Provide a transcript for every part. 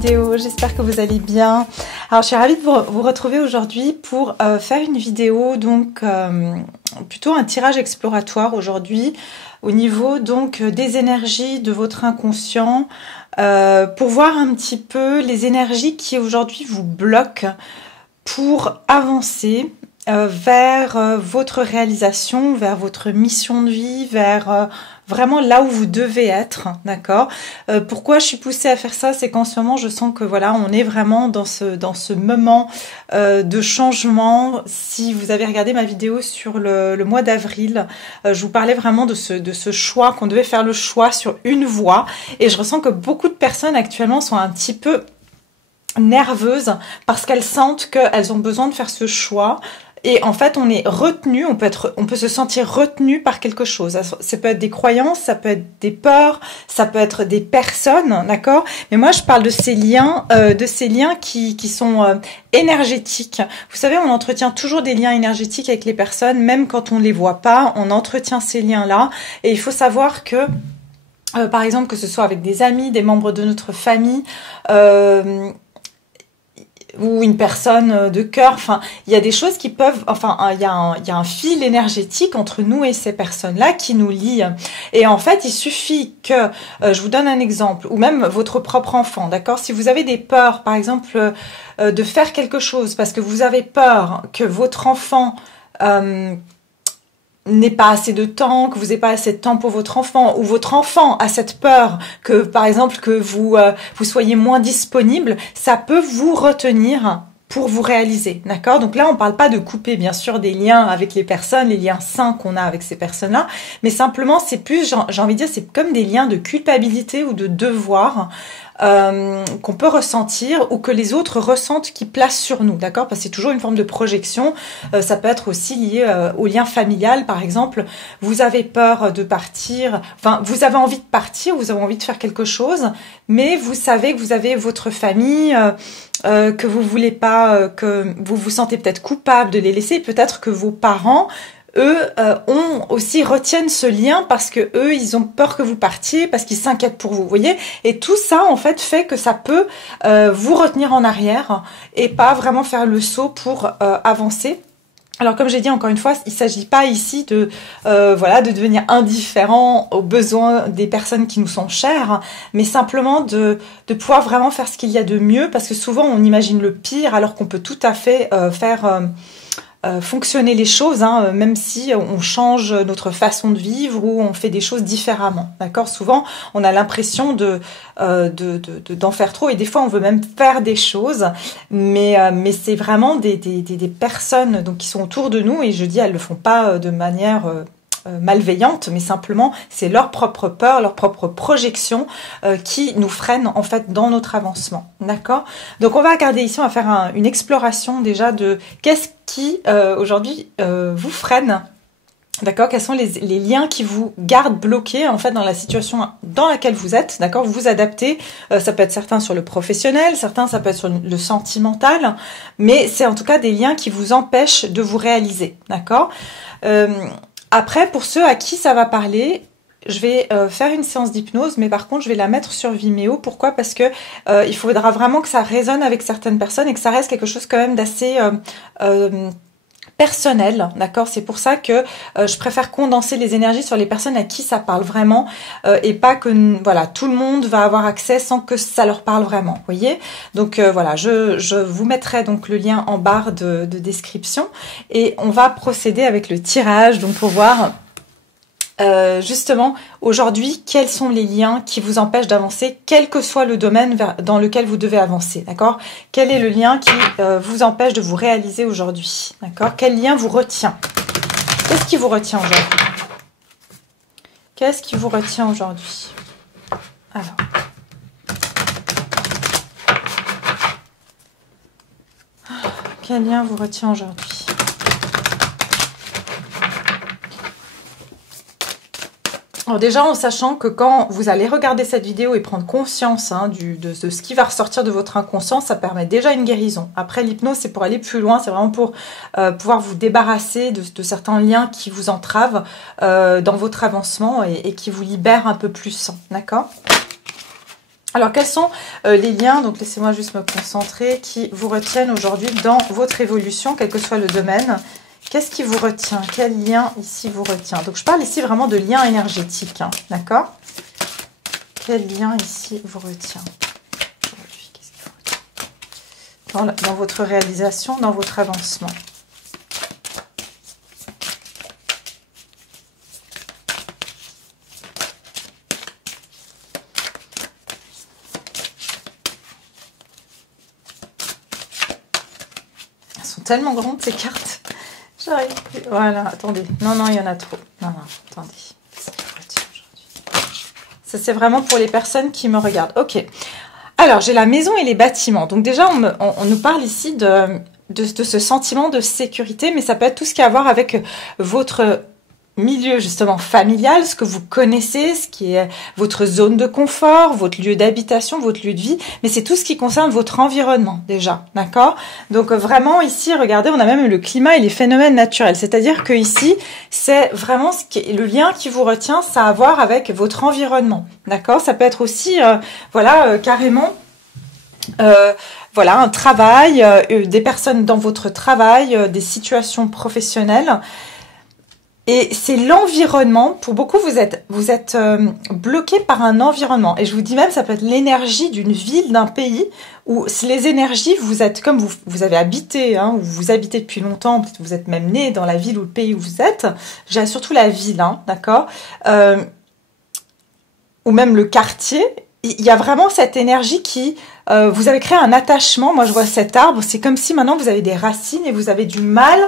vidéo, j'espère que vous allez bien. Alors je suis ravie de vous retrouver aujourd'hui pour faire une vidéo, donc plutôt un tirage exploratoire aujourd'hui au niveau donc des énergies de votre inconscient, pour voir un petit peu les énergies qui aujourd'hui vous bloquent pour avancer vers votre réalisation, vers votre mission de vie, vers vraiment là où vous devez être, d'accord. Pourquoi je suis poussée à faire ça, c'est qu'en ce moment je sens que voilà, on est vraiment dans ce moment de changement. Si vous avez regardé ma vidéo sur le mois d'avril, je vous parlais vraiment de ce choix, qu'on devait faire le choix sur une voie, et je ressens que beaucoup de personnes actuellement sont un petit peu nerveuses parce qu'elles sentent qu'elles ont besoin de faire ce choix. Et en fait, on est retenu, on peut se sentir retenu par quelque chose. Ça peut être des croyances, ça peut être des peurs, ça peut être des personnes, d'accord? Mais moi, je parle de ces liens qui sont énergétiques. Vous savez, on entretient toujours des liens énergétiques avec les personnes, même quand on les voit pas, on entretient ces liens-là. Et il faut savoir que par exemple, que ce soit avec des amis, des membres de notre famille, ou une personne de cœur, enfin, il y a des choses qui peuvent, enfin, il y a un fil énergétique entre nous et ces personnes-là qui nous lient. Et en fait, il suffit que, je vous donne un exemple, ou même votre propre enfant, d'accord? Si vous avez des peurs, par exemple, de faire quelque chose parce que vous avez peur que votre enfant n'ait pas assez de temps, que vous n'ayez pas assez de temps pour votre enfant, ou votre enfant a cette peur que, par exemple, que vous soyez moins disponible, ça peut vous retenir pour vous réaliser, d'accord? Donc là, on parle pas de couper, bien sûr, des liens avec les personnes, les liens sains qu'on a avec ces personnes-là, mais simplement, c'est plus, j'ai envie de dire, c'est comme des liens de culpabilité ou de devoir qu'on peut ressentir ou que les autres ressentent qui placent sur nous, d'accord? Parce que c'est toujours une forme de projection. Ça peut être aussi lié au lien familial, par exemple. Vous avez peur de partir, enfin, vous avez envie de partir, vous avez envie de faire quelque chose, mais vous savez que vous avez votre famille, que vous voulez pas, que vous vous sentez peut-être coupable de les laisser, peut-être que vos parents, eux, retiennent ce lien parce que eux, ils ont peur que vous partiez, parce qu'ils s'inquiètent pour vous, voyez. Et tout ça, en fait, fait que ça peut vous retenir en arrière et pas vraiment faire le saut pour avancer. Alors, comme j'ai dit encore une fois, il s'agit pas ici de devenir indifférent aux besoins des personnes qui nous sont chères, mais simplement de pouvoir vraiment faire ce qu'il y a de mieux, parce que souvent on imagine le pire alors qu'on peut tout à fait faire fonctionner les choses, hein, même si on change notre façon de vivre ou on fait des choses différemment, d'accord? Souvent, on a l'impression d'en faire trop, et des fois, on veut même faire des choses, mais c'est vraiment des personnes donc qui sont autour de nous, et je dis, elles le font pas de manière malveillante, mais simplement c'est leur propre peur, leur propre projection qui nous freine en fait dans notre avancement, d'accord? Donc on va regarder ici, on va faire une exploration déjà de qu'est-ce qui aujourd'hui vous freine, d'accord? Quels sont les liens qui vous gardent bloqués en fait dans la situation dans laquelle vous êtes, d'accord? Vous vous adaptez, ça peut être certains sur le professionnel, certains ça peut être sur le sentimental, mais c'est en tout cas des liens qui vous empêchent de vous réaliser, d'accord? Après, pour ceux à qui ça va parler, je vais faire une séance d'hypnose, mais par contre, je vais la mettre sur Vimeo. Pourquoi? Parce que il faudra vraiment que ça résonne avec certaines personnes et que ça reste quelque chose quand même d'assez personnel, d'accord? C'est pour ça que je préfère condenser les énergies sur les personnes à qui ça parle vraiment, et pas que voilà, tout le monde va avoir accès sans que ça leur parle vraiment, vous voyez? Donc voilà, je vous mettrai donc le lien en barre de description, et on va procéder avec le tirage donc pour voir justement aujourd'hui quels sont les liens qui vous empêchent d'avancer, quel que soit le domaine dans lequel vous devez avancer, d'accord? Quel est le lien qui vous empêche de vous réaliser aujourd'hui, d'accord? Quel lien vous retient? Qu'est-ce qui vous retient aujourd'hui? Qu'est-ce qui vous retient aujourd'hui? Alors, quel lien vous retient aujourd'hui? Alors déjà, en sachant que quand vous allez regarder cette vidéo et prendre conscience de ce qui va ressortir de votre inconscient, ça permet déjà une guérison. Après, l'hypnose, c'est pour aller plus loin, c'est vraiment pour pouvoir vous débarrasser de certains liens qui vous entravent dans votre avancement et qui vous libèrent un peu plus, d'accord? Alors, quels sont les liens, donc laissez-moi juste me concentrer, qui vous retiennent aujourd'hui dans votre évolution, quel que soit le domaine? Qu'est-ce qui vous retient? Quel lien ici vous retient? Donc, je parle ici vraiment de lien énergétique, hein, d'accord? Quel lien ici vous retient aujourd'hui? Qu'est-ce qui vous retient dans votre réalisation, dans votre avancement? Tellement grandes ces cartes. J'arrive plus. Voilà, attendez. Non, non, il y en a trop. Non, non, attendez. Ça, c'est vraiment pour les personnes qui me regardent. Ok. Alors, j'ai la maison et les bâtiments. Donc déjà, on nous parle ici de ce sentiment de sécurité, mais ça peut être tout ce qui a à voir avec votre milieu justement familial, ce que vous connaissez, ce qui est votre zone de confort, votre lieu d'habitation, votre lieu de vie, mais c'est tout ce qui concerne votre environnement déjà, d'accord? Donc vraiment ici, regardez, on a même le climat et les phénomènes naturels, c'est-à-dire que ici, c'est vraiment le lien qui vous retient, ça a à voir avec votre environnement, d'accord? Ça peut être aussi, voilà, carrément... voilà, un travail, des personnes dans votre travail, des situations professionnelles. Et c'est l'environnement. Pour beaucoup, vous êtes bloqué par un environnement. Et je vous dis même, ça peut être l'énergie d'une ville, d'un pays, où les énergies, vous êtes comme vous avez habité, hein, ou vous habitez depuis longtemps, peut-être vous êtes même né dans la ville ou le pays où vous êtes. J'ai surtout la ville, hein, d'accord, ou même le quartier. Il y a vraiment cette énergie qui... vous avez créé un attachement. Moi, je vois cet arbre. C'est comme si maintenant, vous avez des racines et vous avez du mal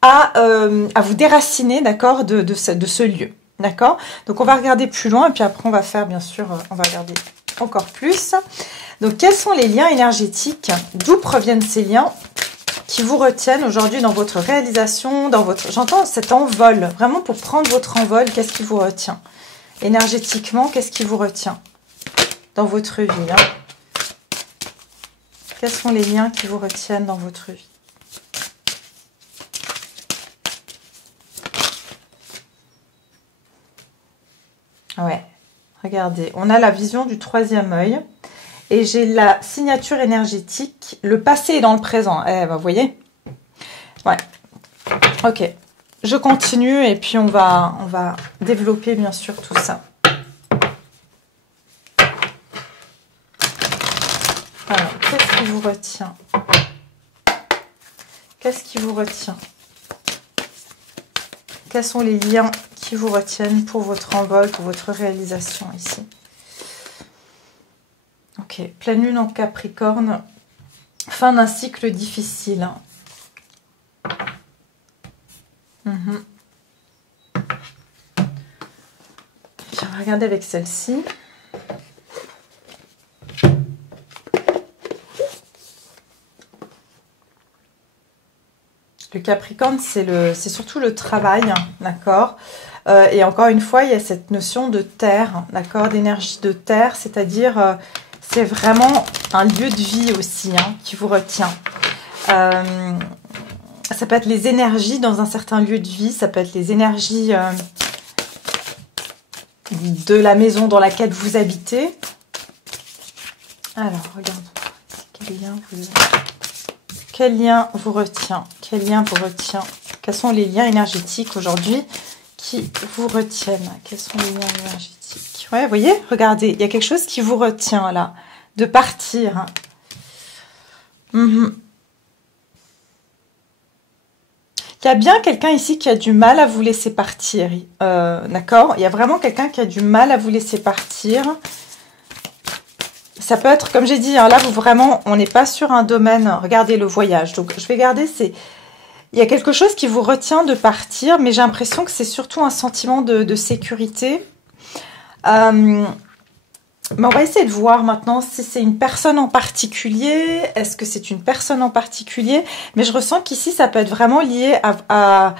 à vous déraciner, d'accord, de ce lieu, d'accord. Donc, on va regarder plus loin et puis après, on va faire, bien sûr, on va regarder encore plus. Donc, quels sont les liens énergétiques? D'où proviennent ces liens qui vous retiennent aujourd'hui dans votre réalisation, dans votre... J'entends cet envol, vraiment pour prendre votre envol, qu'est-ce qui vous retient? Énergétiquement, qu'est-ce qui vous retient dans votre vie, hein? Quels sont les liens qui vous retiennent dans votre vie? Ouais, regardez, on a la vision du troisième œil et j'ai la signature énergétique, le passé est dans le présent. Eh ben, vous voyez? Ouais, ok. Je continue et puis on va développer bien sûr tout ça. Alors, qu'est-ce qui vous retient? Qu'est-ce qui vous retient? Quels sont les liens qui vous retiennent pour votre envol, pour votre réalisation ici? Ok, pleine lune en Capricorne, fin d'un cycle difficile. On va regarder avec celle-ci. Le Capricorne, c'est surtout le travail, d'accord. Et encore une fois, il y a cette notion de terre, d'accord, d'énergie de terre, c'est-à-dire, c'est vraiment un lieu de vie aussi, hein, qui vous retient. Ça peut être les énergies dans un certain lieu de vie, ça peut être les énergies de la maison dans laquelle vous habitez. Alors, regardons. Quel lien vous retient? Quel lien vous retient? Quels sont les liens énergétiques aujourd'hui qui vous retiennent? Quels sont les liens énergétiques? Ouais, vous voyez, regardez, il y a quelque chose qui vous retient là, de partir. Il y a bien quelqu'un ici qui a du mal à vous laisser partir, d'accord? Il y a vraiment quelqu'un qui a du mal à vous laisser partir. Ça peut être, comme j'ai dit, hein, là, on n'est pas sur un domaine, regardez le voyage. Donc, je vais garder, il y a quelque chose qui vous retient de partir, mais j'ai l'impression que c'est surtout un sentiment de sécurité. Mais on va essayer de voir maintenant si c'est une personne en particulier. Est-ce que c'est une personne en particulier? Mais je ressens qu'ici, ça peut être vraiment lié à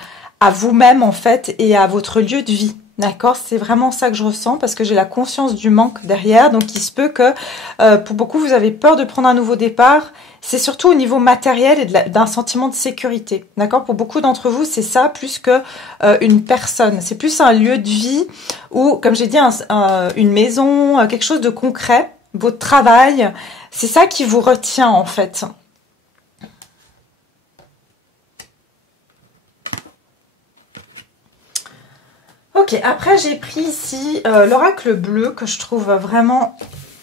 vous-même, en fait, et à votre lieu de vie. D'accord, c'est vraiment ça que je ressens parce que j'ai la conscience du manque derrière. Donc, il se peut que pour beaucoup, vous avez peur de prendre un nouveau départ. C'est surtout au niveau matériel et d'un sentiment de sécurité. D'accord, pour beaucoup d'entre vous, c'est ça plus que une personne. C'est plus un lieu de vie ou, comme j'ai dit, une maison, quelque chose de concret. votre travail. C'est ça qui vous retient en fait. Ok, après j'ai pris ici l'oracle bleu que je trouve vraiment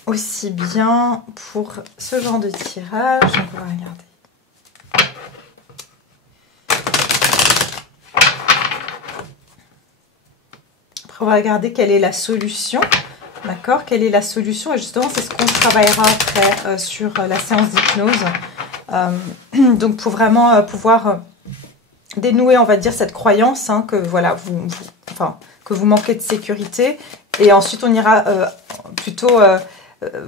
aussi bien pour ce genre de tirage. On va regarder. Après, on va regarder quelle est la solution. D'accord? Quelle est la solution? Et justement, c'est ce qu'on travaillera après sur la séance d'hypnose. Donc, pour vraiment pouvoir dénouer, on va dire, cette croyance hein, que voilà, que vous manquez de sécurité. Et ensuite, on ira plutôt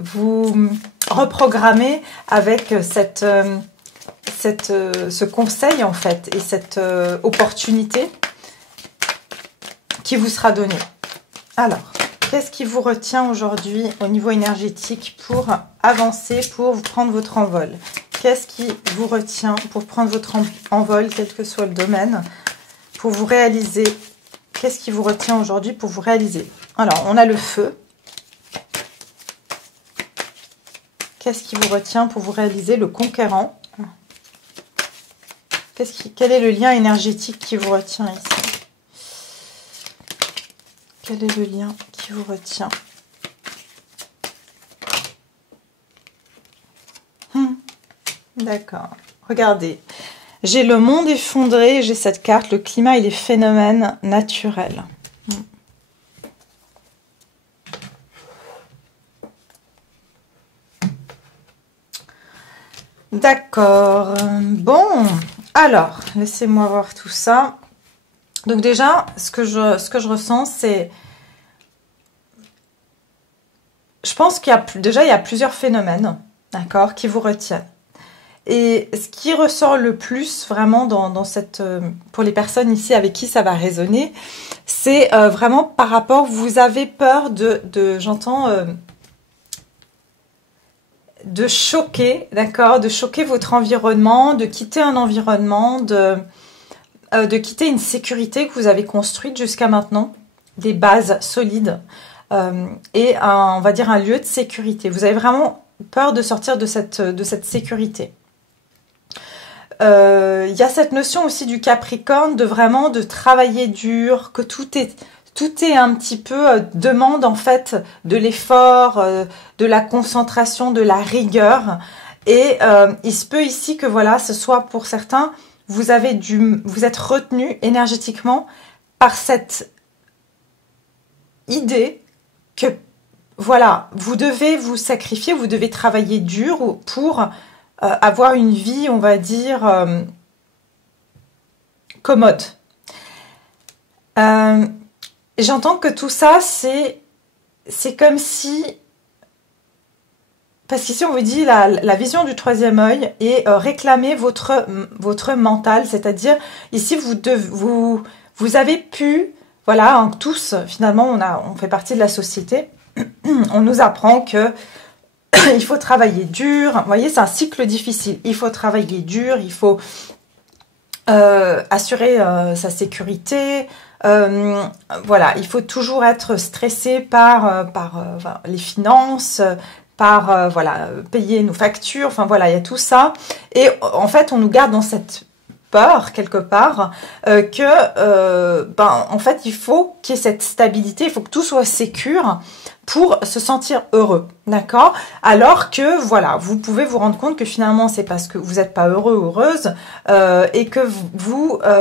vous reprogrammer avec ce conseil, en fait, et cette opportunité qui vous sera donnée. Alors, qu'est-ce qui vous retient aujourd'hui au niveau énergétique pour avancer, pour prendre votre envol? Qu'est-ce qui vous retient pour prendre votre envol, quel que soit le domaine, pour vous réaliser? Qu'est-ce qui vous retient aujourd'hui pour vous réaliser? Alors, on a le feu. Qu'est-ce qui vous retient pour vous réaliser? Le conquérant. Quel est le lien énergétique qui vous retient ici? Quel est le lien qui vous retient? D'accord. Regardez. J'ai le monde effondré, j'ai cette carte, le climat et les phénomènes naturels. D'accord. Bon, alors, laissez-moi voir tout ça. Donc déjà, ce que je ressens, c'est... Je pense qu'il y a il y a plusieurs phénomènes, d'accord, qui vous retiennent. Et ce qui ressort le plus vraiment dans cette... pour les personnes ici avec qui ça va résonner, c'est vraiment par rapport... Vous avez peur j'entends... de choquer, d'accord, de choquer votre environnement, de quitter un environnement, de quitter une sécurité que vous avez construite jusqu'à maintenant, des bases solides et on va dire un lieu de sécurité. Vous avez vraiment peur de sortir de cette sécurité. Il y a cette notion aussi du Capricorne de travailler dur, que tout est un petit peu demande en fait de l'effort, de la concentration, de la rigueur. Et il se peut ici que voilà, ce soit pour certains, vous êtes retenu énergétiquement par cette idée que voilà, vous devez vous sacrifier, vous devez travailler dur pour avoir une vie, on va dire, commode. J'entends que tout ça, c'est comme si... Parce qu'ici, on vous dit la vision du troisième œil et réclamer votre mental. C'est-à-dire, ici, vous avez pu... Voilà, hein, tous, finalement, on fait partie de la société. On nous apprend que il faut travailler dur. Vous voyez, c'est un cycle difficile. Il faut travailler dur, il faut assurer sa sécurité. Voilà, il faut toujours être stressé par les finances, par voilà, payer nos factures. Enfin voilà, il y a tout ça. Et en fait, on nous garde dans cette peur quelque part en fait, il faut qu'il y ait cette stabilité. Il faut que tout soit sécure pour se sentir heureux, d'accord? Alors que, voilà, vous pouvez vous rendre compte que finalement, c'est parce que vous n'êtes pas heureux ou heureuse et que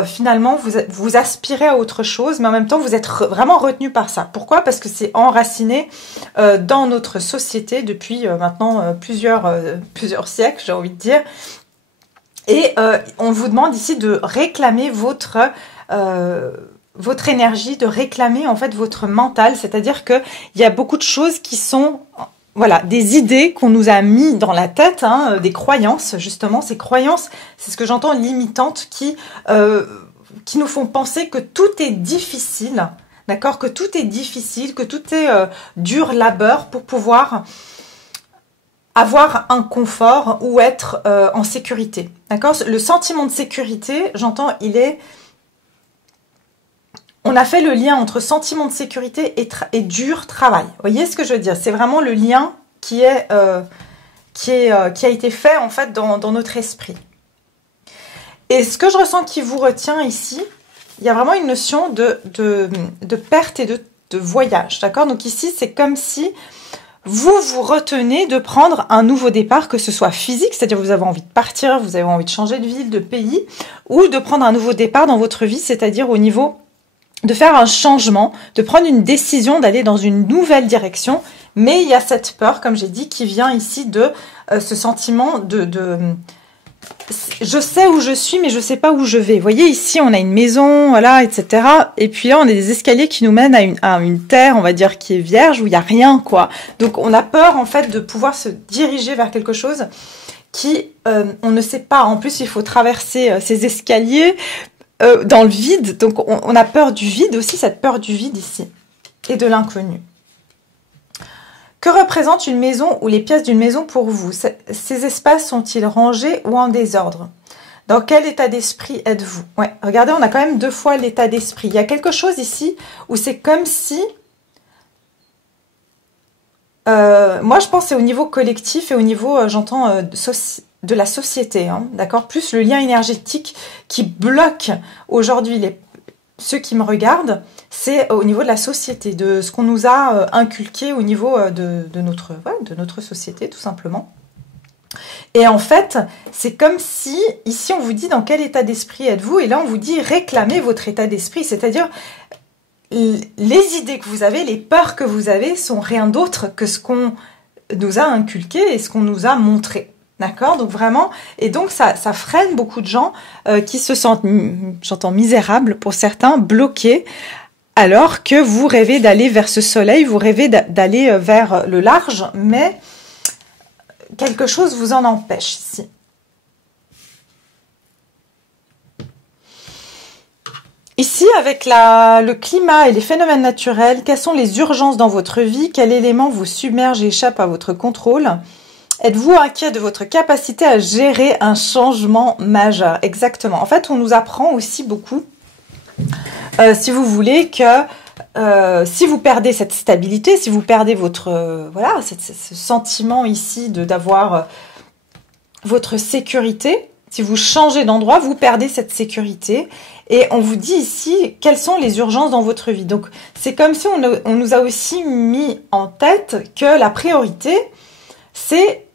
finalement, vous aspirez à autre chose, mais en même temps, vous êtes vraiment retenu par ça. Pourquoi? Parce que c'est enraciné dans notre société depuis maintenant plusieurs siècles, j'ai envie de dire. Et on vous demande ici de réclamer votre énergie, de réclamer en fait votre mental, c'est-à-dire que il y a beaucoup de choses qui sont voilà, des idées qu'on nous a mis dans la tête, hein, des croyances, justement, ces croyances, c'est ce que j'entends, limitantes, qui nous font penser que tout est difficile, d'accord, que tout est difficile, que tout est dur labeur pour pouvoir avoir un confort ou être en sécurité, d'accord. Le sentiment de sécurité, j'entends, on a fait le lien entre sentiment de sécurité et dur travail. Vous voyez ce que je veux dire? C'est vraiment le lien qui a été fait en fait dans notre esprit. Et ce que je ressens qui vous retient ici, il y a vraiment une notion de perte et de voyage, d'accord? Donc ici, c'est comme si vous vous retenez de prendre un nouveau départ, que ce soit physique, c'est-à-dire vous avez envie de partir, vous avez envie de changer de ville, de pays, ou de prendre un nouveau départ dans votre vie, c'est-à-dire au niveau de faire un changement, de prendre une décision d'aller dans une nouvelle direction. Mais il y a cette peur, comme j'ai dit, qui vient ici de ce sentiment je sais où je suis, mais je sais pas où je vais. Vous voyez, ici, on a une maison, voilà, etc. Et puis là, on a des escaliers qui nous mènent à une terre, on va dire, qui est vierge, où il y a rien, quoi. Donc, on a peur, en fait, de pouvoir se diriger vers quelque chose qui, on ne sait pas. En plus, il faut traverser ces escaliers dans le vide. Donc, on a peur du vide aussi, cette peur du vide ici, et de l'inconnu. Que représente une maison ou les pièces d'une maison pour vous? Ces espaces sont-ils rangés ou en désordre? Dans quel état d'esprit êtes-vous? Ouais, regardez, on a quand même 2 fois l'état d'esprit. Il y a quelque chose ici où c'est comme si... moi, je pense que c'est au niveau collectif et au niveau, j'entends, de la société. Hein, d'accord? Plus le lien énergétique qui bloque aujourd'hui ceux qui me regardent, c'est au niveau de la société, de ce qu'on nous a inculqué au niveau de notre société, tout simplement. Et en fait, c'est comme si, ici, on vous dit dans quel état d'esprit êtes-vous, et là, on vous dit réclamez votre état d'esprit, c'est-à-dire les idées que vous avez, les peurs que vous avez sont rien d'autre que ce qu'on nous a inculqué et ce qu'on nous a montré. D'accord? Donc vraiment, et donc ça freine beaucoup de gens qui se sentent, j'entends misérables pour certains, bloqués, alors que vous rêvez d'aller vers ce soleil, vous rêvez d'aller vers le large, mais quelque chose vous en empêche ici. Ici, avec le climat et les phénomènes naturels, quelles sont les urgences dans votre vie? Quel élément vous submerge et échappe à votre contrôle? Êtes-vous inquiet de votre capacité à gérer un changement majeur? Exactement. En fait, on nous apprend aussi beaucoup, si vous voulez, que si vous perdez cette stabilité, si vous perdez votre voilà, ce sentiment ici d'avoir votre sécurité, si vous changez d'endroit, vous perdez cette sécurité. Et on vous dit ici quelles sont les urgences dans votre vie. Donc, c'est comme si on nous a aussi mis en tête que la priorité, c'est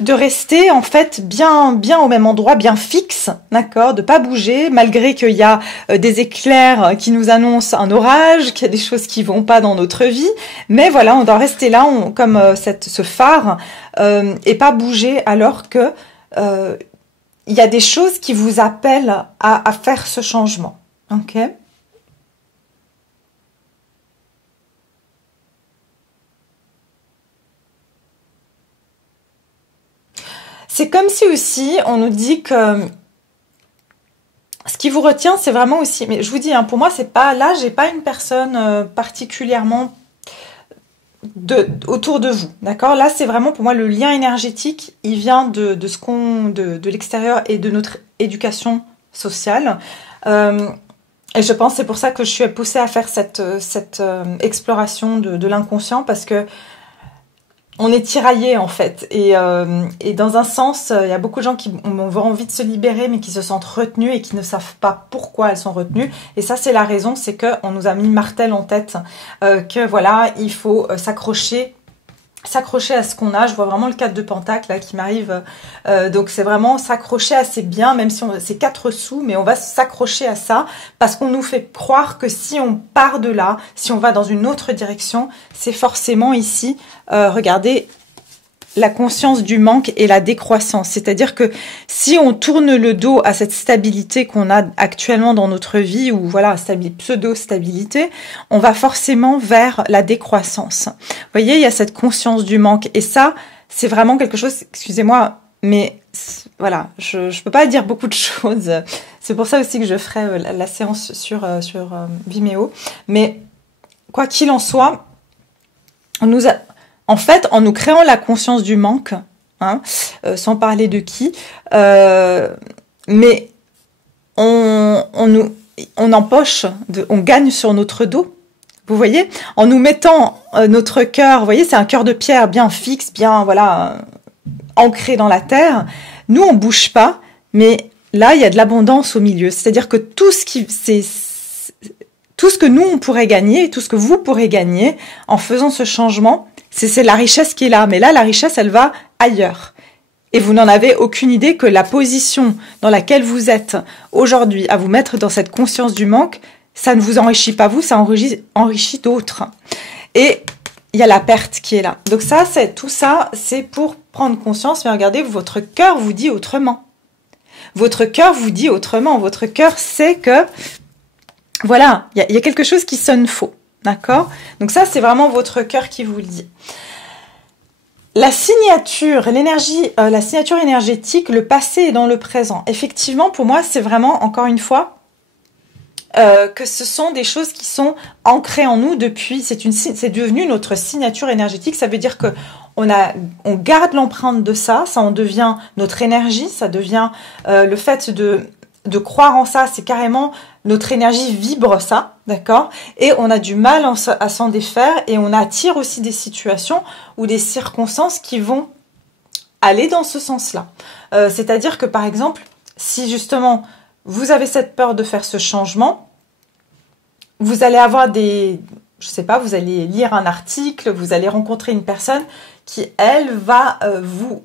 de rester en fait bien au même endroit, bien fixe, d'accord, de pas bouger, malgré qu'il y a des éclairs qui nous annoncent un orage, qu'il y a des choses qui vont pas dans notre vie, mais voilà, on doit rester là, comme ce phare, et pas bouger, alors que il y a des choses qui vous appellent à faire ce changement, ok? C'est comme si aussi on nous dit que ce qui vous retient, c'est vraiment aussi... Mais je vous dis, hein, pour moi, c'est pas... Là, j'ai pas une personne particulièrement autour de vous, d'accord? Là, c'est vraiment pour moi le lien énergétique, il vient de l'extérieur et de notre éducation sociale. Et je pense que c'est pour ça que je suis poussée à faire cette exploration de l'inconscient, parce que on est tiraillé en fait, et dans un sens, il y a beaucoup de gens qui ont envie de se libérer, mais qui se sentent retenus et qui ne savent pas pourquoi elles sont retenues. Et ça, c'est la raison, c'est que on nous a mis martel en tête, que voilà, il faut s'accrocher à ce qu'on a. Je vois vraiment le 4 de Pentacle là qui m'arrive, donc c'est vraiment s'accrocher assez bien, même si c'est 4 sous, mais on va s'accrocher à ça, parce qu'on nous fait croire que si on part de là, si on va dans une autre direction, c'est forcément ici, regardez, la conscience du manque et la décroissance. C'est-à-dire que si on tourne le dos à cette stabilité qu'on a actuellement dans notre vie, ou voilà, pseudo-stabilité, on va forcément vers la décroissance. Vous voyez, il y a cette conscience du manque. Et ça, c'est vraiment quelque chose, excusez-moi, mais voilà, je peux pas dire beaucoup de choses. C'est pour ça aussi que je ferai la séance sur Vimeo. Mais quoi qu'il en soit, en fait, en nous créant la conscience du manque, hein, sans parler de qui, mais on empoche, on gagne sur notre dos. Vous voyez, en nous mettant notre cœur, vous voyez, c'est un cœur de pierre bien fixe, bien, voilà, ancré dans la terre. Nous, on bouge pas, mais là, il y a de l'abondance au milieu. C'est-à-dire que tout ce que nous, on pourrait gagner, tout ce que vous pourrez gagner en faisant ce changement, c'est la richesse qui est là. Mais là, la richesse, elle va ailleurs. Et vous n'en avez aucune idée que la position dans laquelle vous êtes aujourd'hui, à vous mettre dans cette conscience du manque, ça ne vous enrichit pas vous, ça enrichit d'autres. Et il y a la perte qui est là. Donc tout ça, c'est pour prendre conscience. Mais regardez, votre cœur vous dit autrement. Votre cœur vous dit autrement. Votre cœur sait que, voilà, il y a quelque chose qui sonne faux. D'accord? Donc ça, c'est vraiment votre cœur qui vous le dit. La signature, la signature énergétique, le passé est dans le présent. Effectivement, pour moi, c'est vraiment, encore une fois, que ce sont des choses qui sont ancrées en nous depuis. C'est devenu notre signature énergétique. Ça veut dire que on garde l'empreinte de ça. Ça en devient notre énergie. Ça devient le fait de croire en ça. C'est carrément notre énergie vibre ça, d'accord? Et on a du mal à s'en défaire et on attire aussi des situations ou des circonstances qui vont aller dans ce sens-là. C'est-à-dire que par exemple, si justement vous avez cette peur de faire ce changement, vous allez avoir je sais pas, vous allez lire un article, vous allez rencontrer une personne qui, elle, va vous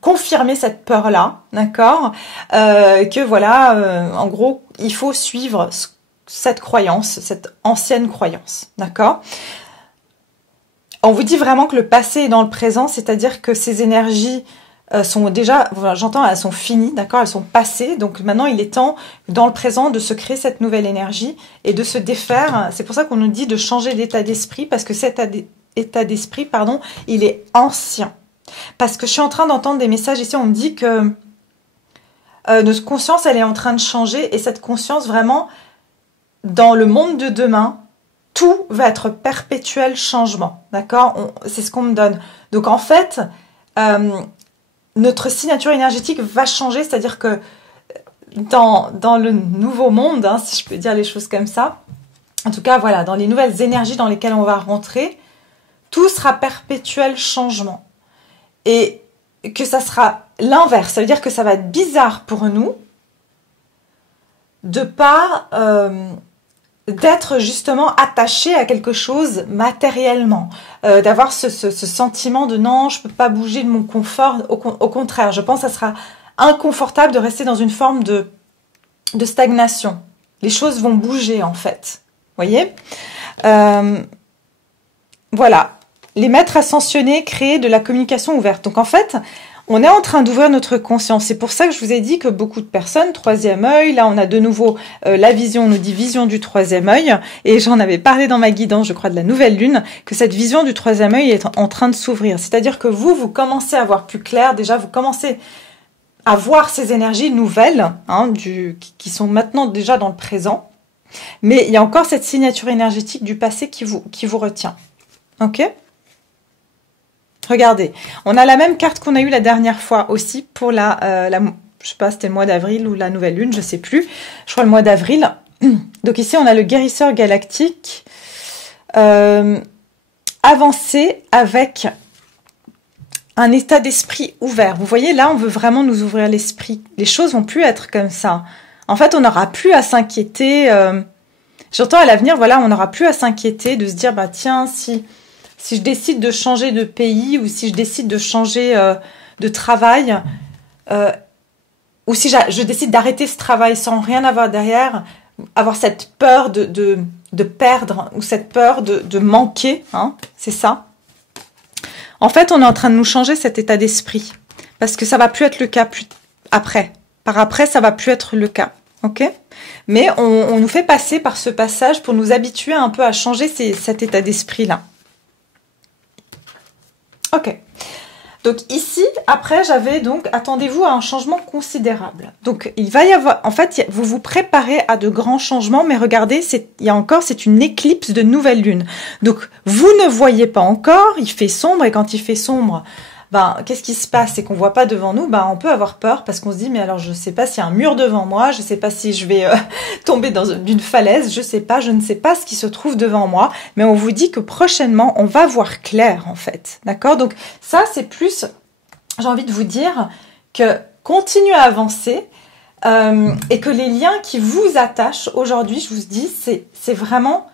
confirmer cette peur-là, d'accord, que voilà, en gros, il faut suivre cette croyance, cette ancienne croyance, d'accord. On vous dit vraiment que le passé est dans le présent, c'est-à-dire que ces énergies sont déjà, j'entends, elles sont finies, d'accord, elles sont passées, donc maintenant il est temps dans le présent de se créer cette nouvelle énergie et de se défaire. C'est pour ça qu'on nous dit de changer d'état d'esprit, parce que cet état d'esprit, pardon, il est ancien. Parce que je suis en train d'entendre des messages ici, on me dit que notre conscience, elle est en train de changer, et cette conscience, vraiment, dans le monde de demain, tout va être perpétuel changement, d'accord? C'est ce qu'on me donne. Donc en fait, notre signature énergétique va changer, c'est-à-dire que dans le nouveau monde, hein, si je peux dire les choses comme ça, en tout cas, voilà, dans les nouvelles énergies dans lesquelles on va rentrer, tout sera perpétuel changement. Et que ça sera l'inverse, ça veut dire que ça va être bizarre pour nous de pas d'être justement attaché à quelque chose matériellement, d'avoir ce sentiment de non, je peux pas bouger de mon confort. Au contraire, je pense que ça sera inconfortable de rester dans une forme de stagnation. Les choses vont bouger en fait, voyez. Voilà. Les maîtres ascensionnés créent de la communication ouverte. Donc en fait, on est en train d'ouvrir notre conscience. C'est pour ça que je vous ai dit que beaucoup de personnes, troisième œil, là on a de nouveau la vision, on nous dit vision du troisième œil, et j'en avais parlé dans ma guidance, je crois, de la nouvelle lune, que cette vision du troisième œil est en train de s'ouvrir. C'est-à-dire que vous commencez à voir plus clair, déjà vous commencez à voir ces énergies nouvelles, hein, qui sont maintenant déjà dans le présent, mais il y a encore cette signature énergétique du passé qui vous retient. Ok ? Regardez, on a la même carte qu'on a eue la dernière fois aussi pour je sais pas, c'était le mois d'avril ou la nouvelle lune, je sais plus. Je crois le mois d'avril. Donc ici, on a le guérisseur galactique avancé avec un état d'esprit ouvert. Vous voyez, là, on veut vraiment nous ouvrir l'esprit. Les choses vont plus être comme ça. En fait, on n'aura plus à s'inquiéter. J'entends à l'avenir, voilà, on n'aura plus à s'inquiéter de se dire, bah tiens, si je décide de changer de pays ou si je décide de changer de travail ou si je décide d'arrêter ce travail sans rien avoir derrière, avoir cette peur de perdre ou cette peur de manquer, hein, c'est ça. En fait, on est en train de nous changer cet état d'esprit parce que ça va plus être le cas après. Par après, ça va plus être le cas, ok ? Mais on nous fait passer par ce passage pour nous habituer un peu à changer cet état d'esprit-là. Ok. Donc ici, après, j'avais donc, attendez-vous à un changement considérable. Donc il va y avoir, en fait, vous vous préparez à de grands changements, mais regardez, c'est une éclipse de nouvelle lune. Donc vous ne voyez pas encore, il fait sombre, et quand il fait sombre, ben, qu'est-ce qui se passe? C'est qu'on voit pas devant nous, ben, on peut avoir peur parce qu'on se dit, mais alors je sais pas s'il y a un mur devant moi, je sais pas si je vais tomber d'une falaise, je ne sais pas ce qui se trouve devant moi, mais on vous dit que prochainement, on va voir clair, en fait. D'accord? Donc, ça, c'est plus, j'ai envie de vous dire que continuez à avancer, et que les liens qui vous attachent aujourd'hui, je vous dis, c'est vraiment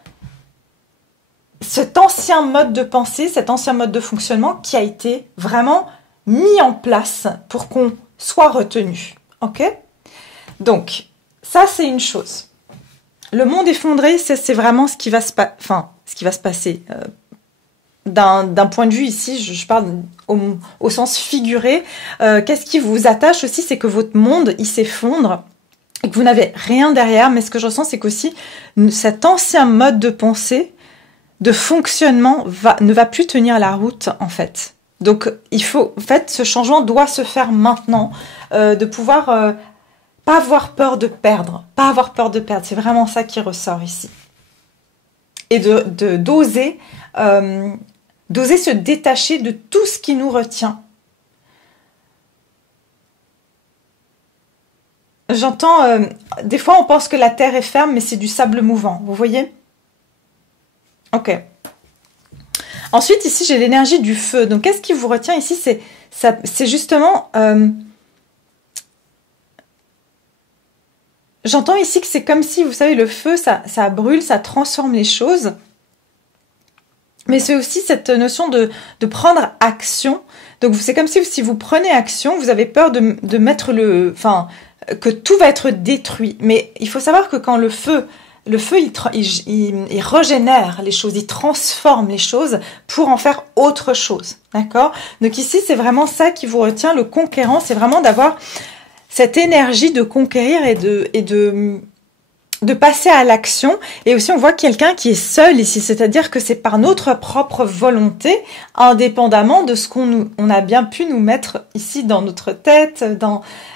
cet ancien mode de pensée, cet ancien mode de fonctionnement qui a été vraiment mis en place pour qu'on soit retenu. Ok? Donc, ça c'est une chose. Le monde effondré, c'est vraiment ce qui va se passer. D'un point de vue ici, je parle au sens figuré. Qu'est-ce qui vous attache aussi, c'est que votre monde, il s'effondre et que vous n'avez rien derrière. Mais ce que je ressens, c'est qu'aussi cet ancien mode de pensée, de fonctionnement ne va plus tenir la route en fait. Donc il faut, en fait, ce changement doit se faire maintenant, de pouvoir pas avoir peur de perdre, C'est vraiment ça qui ressort ici. Et d'oser se détacher de tout ce qui nous retient. J'entends, des fois on pense que la terre est ferme, mais c'est du sable mouvant, vous voyez? Ok. Ensuite, ici, j'ai l'énergie du feu. Donc, qu'est-ce qui vous retient ici? C'est justement... j'entends ici que c'est comme si, vous savez, le feu, ça brûle, ça transforme les choses. Mais c'est aussi cette notion de prendre action. Donc, c'est comme si vous prenez action, vous avez peur de mettre que tout va être détruit. Mais il faut savoir que quand le feu, il régénère les choses, il transforme les choses pour en faire autre chose, d'accord? Donc ici, c'est vraiment ça qui vous retient, le conquérant, c'est vraiment d'avoir cette énergie de conquérir et de passer à l'action. Et aussi, on voit quelqu'un qui est seul ici, c'est-à-dire que c'est par notre propre volonté, indépendamment de ce on a bien pu nous mettre ici dans notre tête,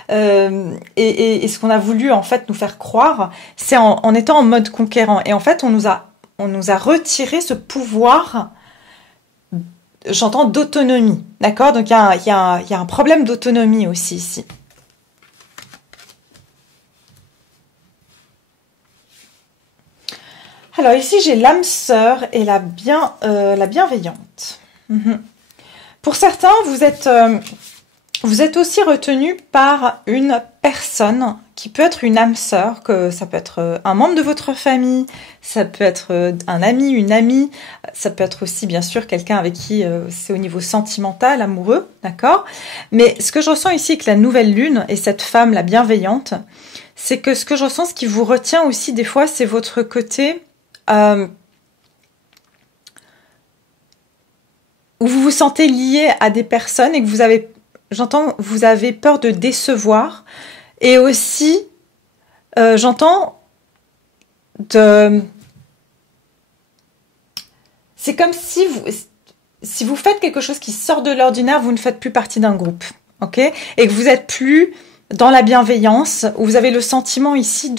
et ce qu'on a voulu en fait nous faire croire, c'est en étant en mode conquérant. Et en fait, on nous a retiré ce pouvoir, j'entends, d'autonomie, d'accord? Donc il y a un problème d'autonomie aussi ici. Alors ici, j'ai l'âme sœur et la bienveillante. Pour certains, vous êtes aussi retenu par une personne qui peut être une âme sœur, que ça peut être un membre de votre famille, ça peut être un ami, une amie, ça peut être aussi bien sûr quelqu'un avec qui c'est au niveau sentimental, amoureux, d'accord? Mais ce que je ressens ici avec la nouvelle lune et cette femme, la bienveillante, c'est que ce que je ressens, ce qui vous retient aussi des fois, c'est votre côté... où vous vous sentez lié à des personnes et que vous avez peur de décevoir, et aussi c'est comme si vous faites quelque chose qui sort de l'ordinaire, vous ne faites plus partie d'un groupe, ok? Et que vous êtes plus dans la bienveillance, où vous avez le sentiment ici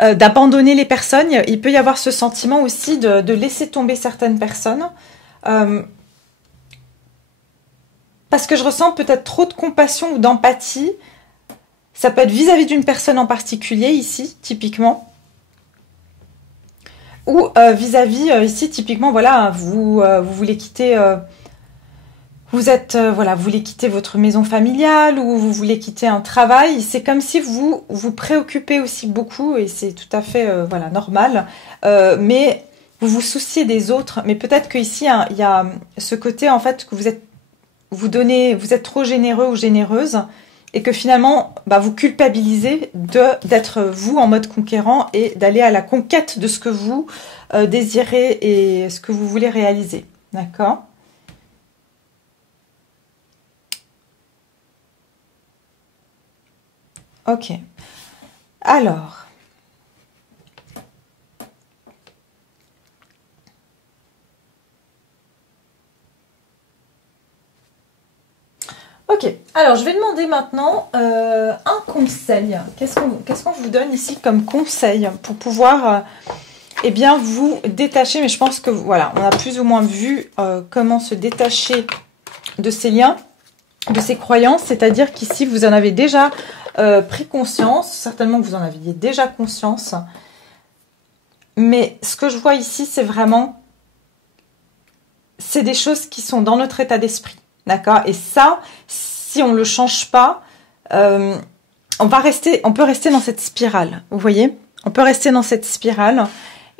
d'abandonner les personnes. Il peut y avoir ce sentiment aussi de laisser tomber certaines personnes, parce que je ressens peut-être trop de compassion ou d'empathie. Ça peut être vis-à-vis d'une personne en particulier ici, typiquement, ou vis-à-vis ici, typiquement, voilà, vous voulez quitter... vous voulez quitter votre maison familiale, ou vous voulez quitter un travail. C'est comme si vous vous préoccupez aussi beaucoup, et c'est tout à fait normal. Mais vous vous souciez des autres. Mais peut-être qu'ici il y a ce côté en fait que vous êtes trop généreux ou généreuse, et que finalement vous culpabilisez d'être vous en mode conquérant et d'aller à la conquête de ce que vous désirez et ce que vous voulez réaliser. D'accord ? Ok. Alors. Ok. Alors, je vais demander maintenant un conseil. Qu'est-ce qu'on vous donne ici comme conseil pour pouvoir vous détacher? Mais je pense que voilà, on a plus ou moins vu comment se détacher ces liens, de ces croyances, c'est-à-dire qu'ici, vous en avez déjà pris conscience, certainement que vous en aviez déjà conscience, mais ce que je vois ici, c'est vraiment, c'est des choses qui sont dans notre état d'esprit, d'accord? Et ça, si on ne le change pas, on peut rester dans cette spirale, vous voyez? On peut rester dans cette spirale,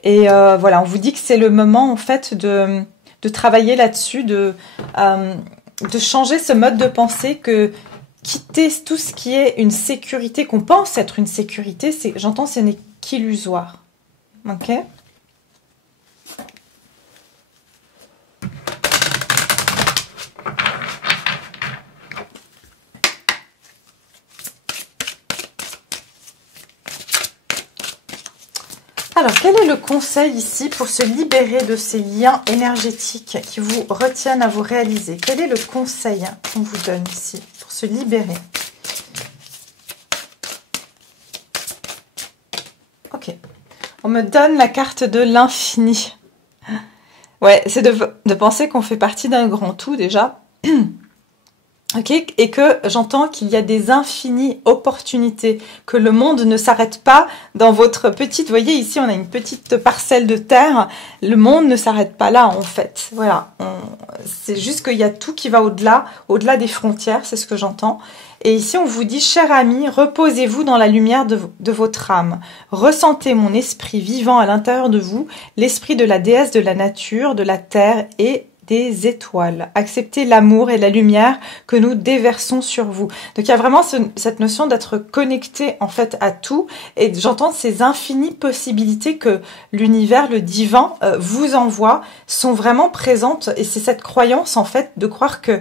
et voilà, on vous dit que c'est le moment, en fait, de travailler là-dessus, de changer ce mode de pensée, que quitter tout ce qui est une sécurité, qu'on pense être une sécurité, j'entends, ce n'est qu'illusoire. Ok? Alors, quel est le conseil ici pour se libérer de ces liens énergétiques qui vous retiennent à vous réaliser? Quel est le conseil qu'on vous donne ici pour se libérer? Ok. On me donne la carte de l'infini. Ouais, c'est de penser qu'on fait partie d'un grand tout déjà. Ok, et que j'entends qu'il y a des infinies opportunités, que le monde ne s'arrête pas dans votre petite, vous voyez ici on a une petite parcelle de terre, le monde ne s'arrête pas là en fait, voilà, c'est juste qu'il y a tout qui va au-delà des frontières, c'est ce que j'entends. Et ici on vous dit, cher ami, reposez-vous dans la lumière de votre âme, ressentez mon esprit vivant à l'intérieur de vous, l'esprit de la déesse de la nature, de la terre et des étoiles. Acceptez l'amour et la lumière que nous déversons sur vous. Donc il y a vraiment cette notion d'être connecté en fait à tout, et j'entends ces infinies possibilités que l'univers, le divin vous envoie, sont vraiment présentes, et c'est cette croyance en fait de croire que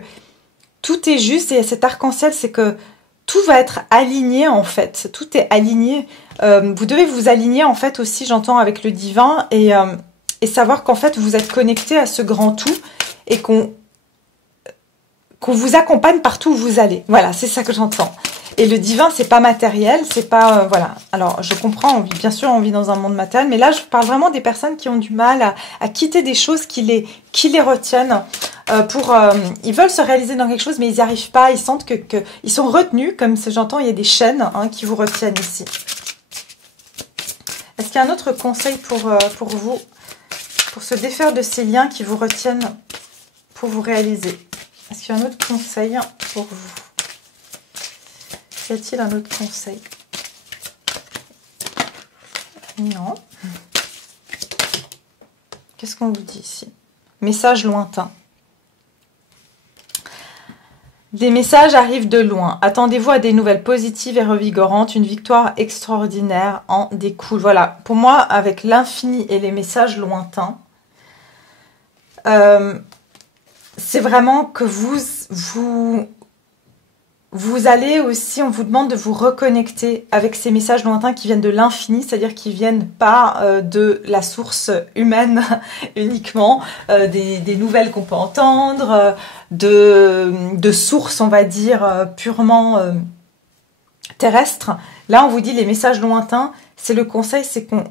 tout est juste, et cet arc-en-ciel, c'est que tout va être aligné en fait, tout est aligné. Vous devez vous aligner en fait aussi, j'entends, avec le divin, et savoir qu'en fait vous êtes connecté à ce grand tout, et qu'on vous accompagne partout où vous allez. Voilà, c'est ça que j'entends. Et le divin, c'est pas matériel, c'est pas... voilà. Alors, je comprends, bien sûr, on vit dans un monde matériel, mais là, je parle vraiment des personnes qui ont du mal à quitter des choses qui les retiennent. Ils veulent se réaliser dans quelque chose, mais ils n'y arrivent pas, ils sentent ils sont retenus, comme j'entends, il y a des chaînes qui vous retiennent ici. Est-ce qu'il y a un autre conseil pour vous, pour se défaire de ces liens qui vous retiennent pour vous réaliser? Est-ce qu'il y a un autre conseil pour vous? Y a-t-il un autre conseil? Non. Qu'est-ce qu'on vous dit ici? Message lointain. Des messages arrivent de loin. Attendez-vous à des nouvelles positives et revigorantes. Une victoire extraordinaire en découle. Voilà, pour moi, avec l'infini et les messages lointains, c'est vraiment que vous allez aussi, on vous demande de vous reconnecter avec ces messages lointains qui viennent de l'infini, c'est-à-dire qui viennent pas de la source humaine uniquement, des nouvelles qu'on peut entendre, de sources, on va dire, purement terrestres. Là, on vous dit les messages lointains, c'est le conseil, c'est qu'on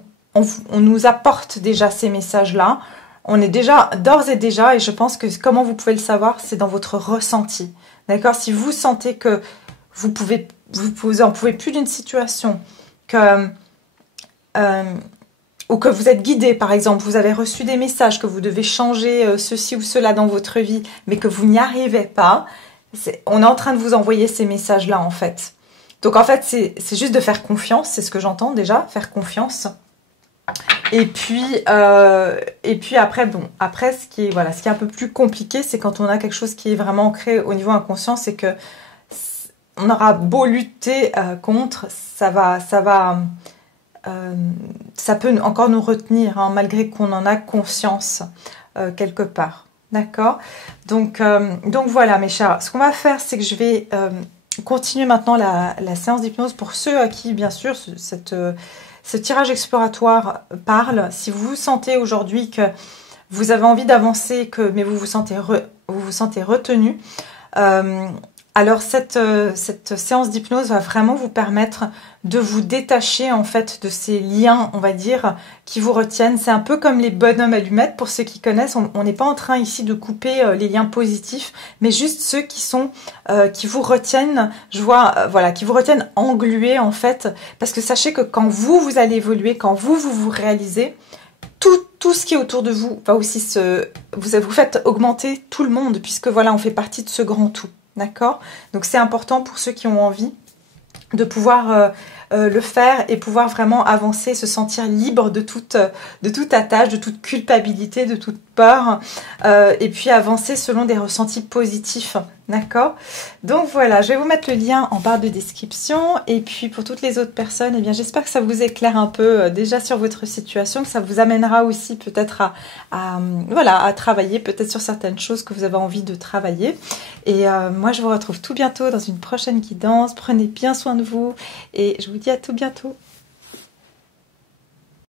nous apporte déjà ces messages-là. On est déjà, d'ores et déjà, et je pense que comment vous pouvez le savoir, c'est dans votre ressenti. D'accord? Si vous sentez que vous en pouvez plus d'une situation, ou que vous êtes guidé, par exemple, vous avez reçu des messages que vous devez changer ceci ou cela dans votre vie, mais que vous n'y arrivez pas, on est en train de vous envoyer ces messages-là, en fait. Donc, en fait, c'est juste de faire confiance, c'est ce que j'entends déjà, faire confiance. Et puis après, bon, après ce qui est un peu plus compliqué, c'est quand on a quelque chose qui est vraiment ancré au niveau inconscient, c'est que on aura beau lutter contre, ça peut encore nous retenir, hein, malgré qu'on en a conscience quelque part. D'accord? Donc voilà, mes chers. Ce qu'on va faire, c'est que je vais continuer maintenant la séance d'hypnose pour ceux à qui, bien sûr, ce tirage exploratoire parle. Si vous sentez aujourd'hui que vous avez envie d'avancer, mais vous vous sentez retenu, Alors cette séance d'hypnose va vraiment vous permettre de vous détacher en fait de ces liens, on va dire, qui vous retiennent. C'est un peu comme les bonhommes allumettes, pour ceux qui connaissent. On n'est pas en train ici de couper les liens positifs, mais juste ceux qui vous retiennent, je vois, voilà, qui vous retiennent englués en fait. Parce que sachez que quand vous allez évoluer, quand vous réalisez, tout ce qui est autour de vous va aussi vous faites augmenter tout le monde, puisque voilà, on fait partie de ce grand tout. D'accord? Donc c'est important pour ceux qui ont envie de pouvoir le faire et pouvoir vraiment avancer, se sentir libre de toute attache, de toute culpabilité, de toute peur, et puis avancer selon des ressentis positifs. D'accord? Donc voilà, je vais vous mettre le lien en barre de description, et puis pour toutes les autres personnes, eh bien j'espère que ça vous éclaire un peu déjà sur votre situation, que ça vous amènera aussi peut-être à travailler peut-être sur certaines choses que vous avez envie de travailler. Et moi je vous retrouve tout bientôt dans une prochaine guidance. Prenez bien soin de vous et je vous dis à tout bientôt.